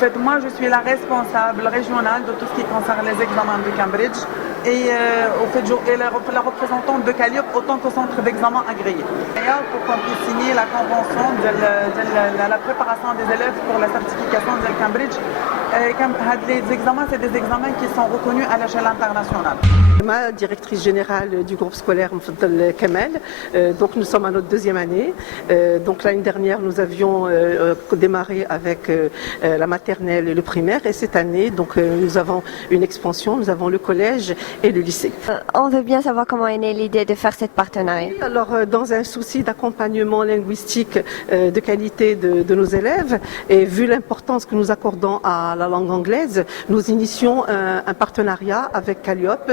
fait, moi, je suis la responsable régionale de tout ce qui concerne les examens de Cambridge et au fait, la représentante de Calliope autant que centre d'examen agréé. D'ailleurs, pour qu'on puisse signer la convention de la préparation des élèves pour la certification de Cambridge, les examens, c'est des examens qui sont reconnus à l'échelle internationale. Ma directrice générale du groupe scolaire Mfaddal Kamel. Donc nous sommes à notre deuxième année. Donc l'année dernière, nous avions démarré avec la maternelle et le primaire. Et cette année, donc nous avons une expansion. Nous avons le collège et le lycée. On veut bien savoir comment est née l'idée de faire cette partenariat. Alors, dans un souci d'accompagnement linguistique de qualité de nos élèves, et vu l'importance que nous accordons à la langue anglaise, nous initions un partenariat avec Calliope,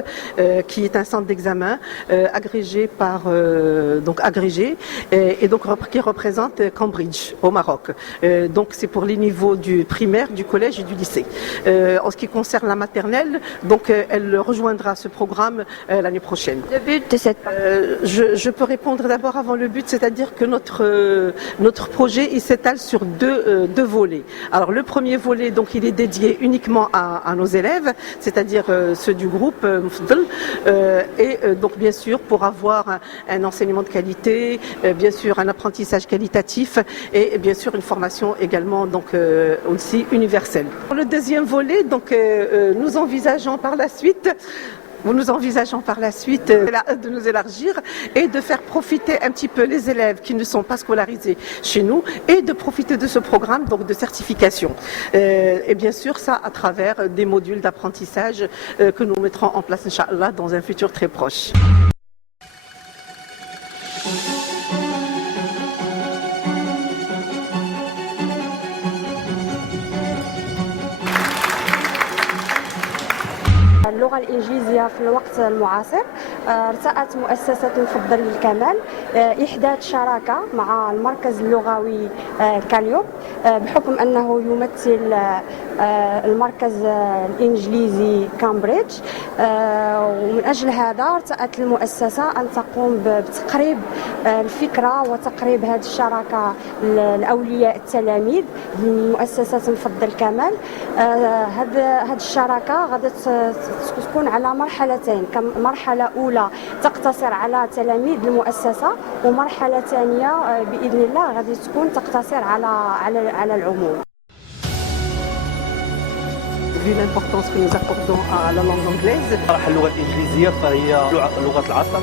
qui est un centre d'examen agrégé par et donc qui représente Cambridge au Maroc. Donc c'est pour les niveaux du primaire, du collège et du lycée. En ce qui concerne la maternelle, donc elle rejoindra ce programme l'année prochaine. Le but de cette je peux répondre d'abord avant le but, c'est-à-dire que notre projet il s'étale sur deux volets. Alors le premier volet, donc il est dédié uniquement à nos élèves, c'est-à-dire ceux du groupe Mfaddal, et donc bien sûr pour avoir un enseignement de qualité, bien sûr un apprentissage qualitatif et bien sûr une formation également donc aussi universelle. Pour le deuxième volet, donc nous envisageons par la suite de nous élargir et de faire profiter un petit peu les élèves qui ne sont pas scolarisés chez nous et de profiter de ce programme donc de certification. Et bien sûr ça à travers des modules d'apprentissage que nous mettrons en place Inch'Allah dans un futur très proche. اللغة الإنجليزية في الوقت المعاصر ارتأت مؤسسة مفضل الكمال إحداث شراكة مع المركز اللغوي كاليوب بحكم أنه يمثل المركز الإنجليزي كامبريدج، ومن أجل هذا ارتأت المؤسسة أن تقوم بتقريب الفكرة وتقريب هذه الشراكة لأولياء التلاميذ لمؤسسة مفضل الكمال. هذه الشراكة غادي تكون على مرحلتين، مرحلة أولى تقتصر على تلاميذ المؤسسة ومرحلة ثانية بإذن الله غادي تكون تقتصر على العموم. Vu l'importance que nous accordons à la langue anglaise. اللغة الإنجليزية فهي لغة العصر.